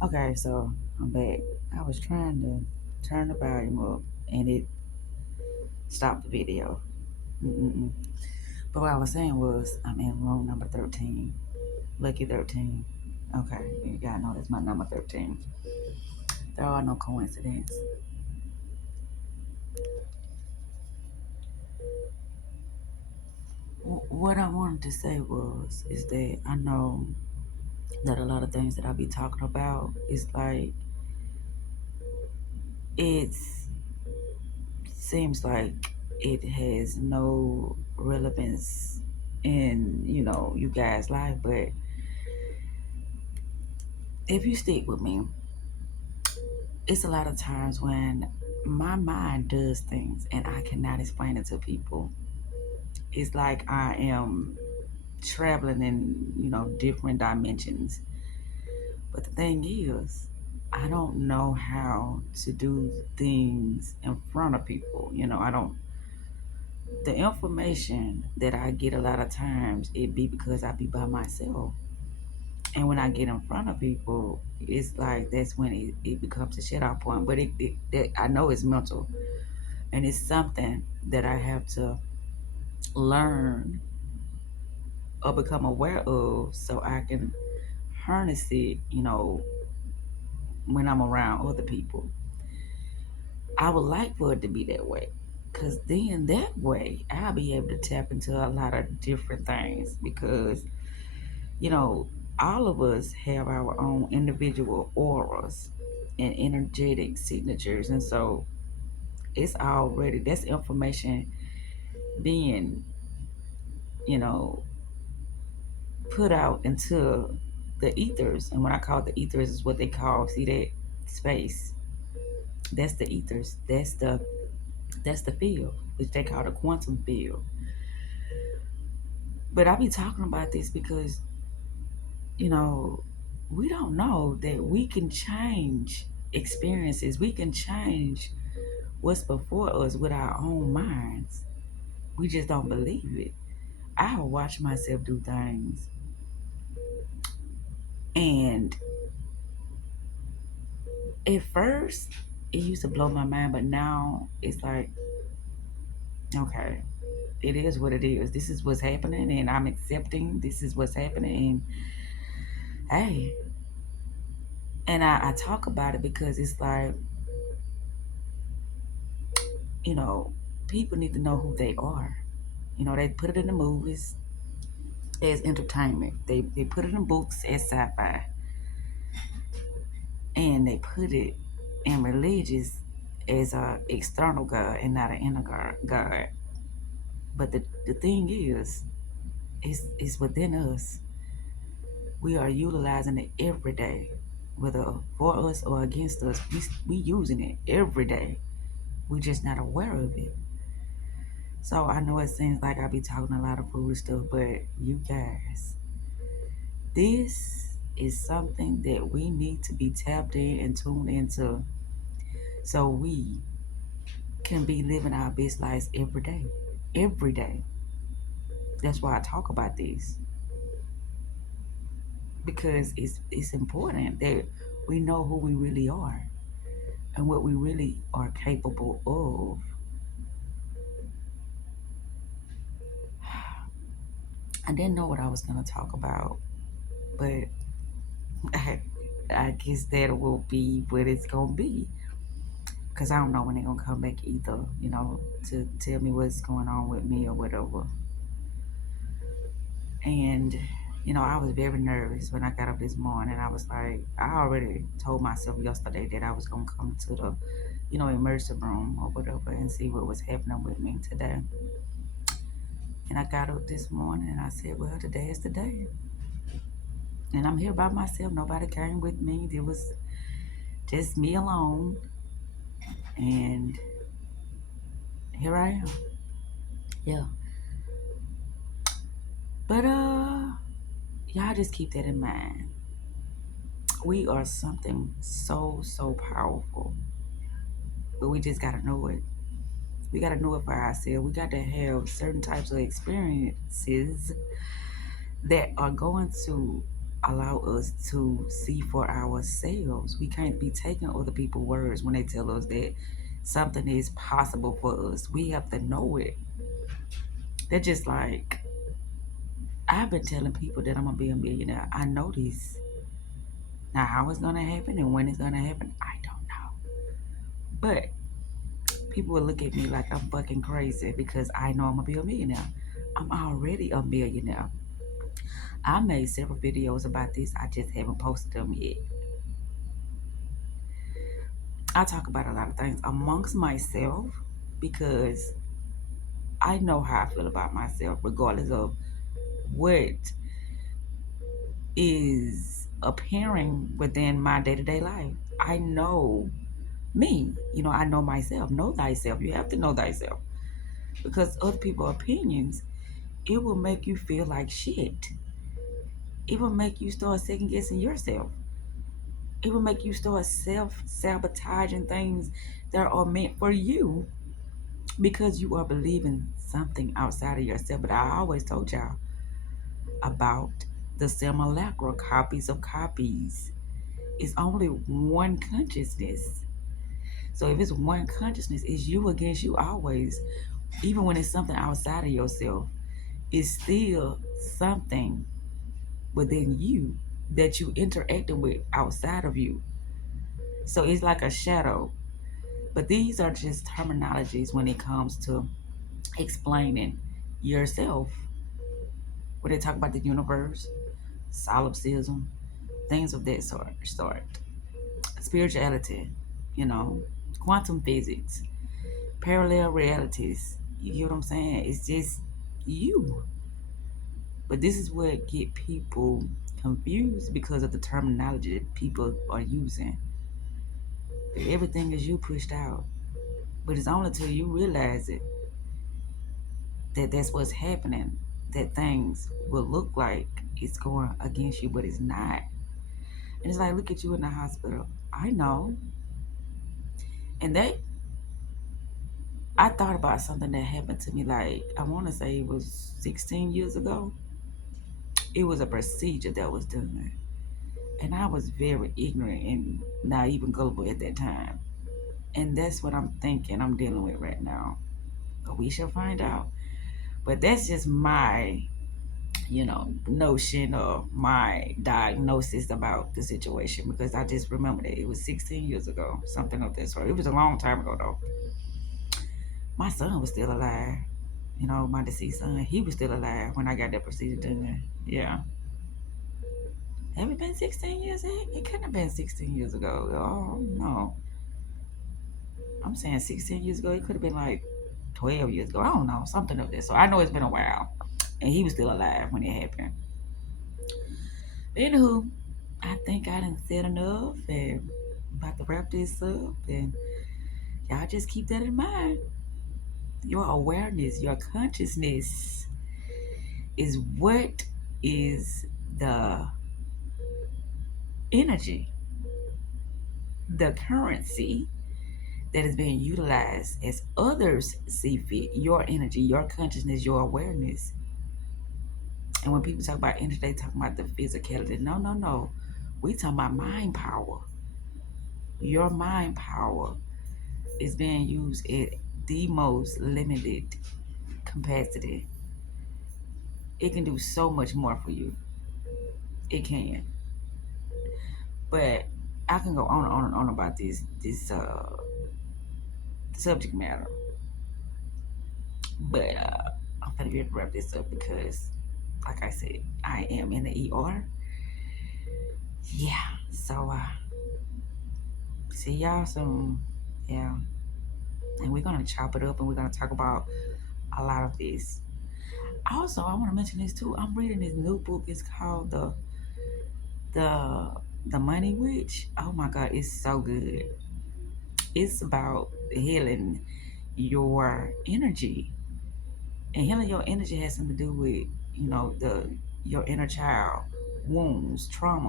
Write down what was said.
Okay, so I'm back. I was trying to turn the volume up and it stopped the video. Mm-mm-mm. But what I was saying was, I'm in room number 13. Lucky 13. Okay, you gotta know that's my number 13. There are no coincidences. What I wanted to say is that I know that a lot of things that I be talking about is like, it seems like it has no relevance in, you guys' life, but if you stick with me, it's a lot of times when my mind does things and I cannot explain it to people. It's like I am traveling in, different dimensions. But the thing is, I don't know how to do things in front of people. I don't. The information that I get a lot of times, it be because I be by myself. And when I get in front of people, it's like that's when it becomes a shit out point. But I know it's mental. And it's something that I have to learn or become aware of so I can harness it, when I'm around other people. I would like for it to be that way. Because then that way I'll be able to tap into a lot of different things. Because, you know, all of us have our own individual auras and energetic signatures. And so that's information being, you know, put out into the ethers. And when I call the ethers is what they call, see that space. That's the ethers. That's the field, which they call the quantum field. But I be talking about this because, you know, we don't know that we can change experiences. We can change what's before us with our own minds. We just don't believe it. I watch myself do things, and at first it used to blow my mind, but now it's like, okay, it is what it is. This is what's happening, and I'm accepting this is what's happening. And hey, and I talk about it because it's like, you know, people need to know who they are. They put it in the movies as entertainment. They put it in books as sci-fi, and they put it in religious as a external God and not an inner God. But the thing is, it's within us. We are utilizing it every day, whether for us or against us. We using it every day. We just not aware of it. So I know it seems like I be talking a lot of foolish stuff, but you guys, this is something that we need to be tapped in and tuned into so we can be living our best lives every day. Every day. That's why I talk about this. Because it's important that we know who we really are and what we really are capable of. I didn't know what I was gonna talk about, but I guess that will be what it's gonna be. Cause I don't know when they're gonna come back either, to tell me what's going on with me or whatever. And I was very nervous when I got up this morning. I was like, I already told myself yesterday that I was gonna come to the, immersive room or whatever and see what was happening with me today. And I got up this morning and I said, well, today is the day. And I'm here by myself. Nobody came with me. It was just me alone. And here I am. Yeah. But y'all just keep that in mind. We are something so, so powerful. But we just gotta know it. We gotta know it for ourselves. We got to have certain types of experiences that are going to allow us to see for ourselves. We can't be taking other people's words when they tell us that something is possible for us. We have to know it. They're just like, I've been telling people that I'm gonna be a millionaire. I know this. Now, how it's gonna happen and when it's gonna happen, I don't know. But people will look at me like I'm fucking crazy because I know I'm gonna be a millionaire. I'm already a millionaire. I made several videos about this. I just haven't posted them yet. I talk about a lot of things amongst myself because I know how I feel about myself, regardless of what is appearing within my day to day life. I know me. I know myself. Know thyself. You have to know thyself because other people's opinions, it will make you feel like shit. It will make you start second guessing yourself. It will make you start self sabotaging things that are meant for you because you are believing something outside of yourself. But I always told y'all about the simulacra copies of copies. It's only one consciousness. So if it's one consciousness, it's you against you always. Even when it's something outside of yourself, it's still something within you that you interacting with outside of you. So it's like a shadow. But these are just terminologies when it comes to explaining yourself. When they talk about the universe, solipsism, things of that sort. Spirituality, you know, quantum physics, parallel realities. You get what I'm saying? It's just you. But this is what get people confused because of the terminology that people are using. Everything is you pushed out. But it's only until you realize it that that's what's happening, that things will look like it's going against you, but it's not. And it's like, look at you in the hospital. I know. And I thought about something that happened to me, like, I want to say it was 16 years ago. It was a procedure that was done. And I was very ignorant and naive and gullible at that time. And that's what I'm thinking I'm dealing with right now. But we shall find out. But that's just my, notion or my diagnosis about the situation because I just remember that it was 16 years ago, something of that sort. It was a long time ago, though. My son was still alive. My deceased son, he was still alive when I got that procedure done. Yeah. Have it been 16 years? It couldn't have been 16 years ago. Oh, no. I'm saying 16 years ago. It could have been like 12 years ago. I don't know. Something of this. So I know it's been a while. And he was still alive when it happened. Anywho, I think I done said enough and about to wrap this up. And y'all just keep that in mind. Your awareness, your consciousness is what is the energy, the currency that is being utilized as others see fit. Your energy, your consciousness, your awareness. And when people talk about energy, they talk about the physicality. No, no, no. We talking about mind power. Your mind power is being used at the most limited capacity. It can do so much more for you. It can. But I can go on and on and on about this subject matter. But I'm gonna be able to wrap this up because, like I said, I am in the ER. Yeah. So see y'all soon. Yeah. And we're gonna chop it up and we're gonna talk about a lot of this. Also, I want to mention this too. I'm reading this new book. It's called the the Money Witch. Oh my God, it's so good. It's about healing your energy, and healing your energy has something to do with the your inner child, wounds, trauma.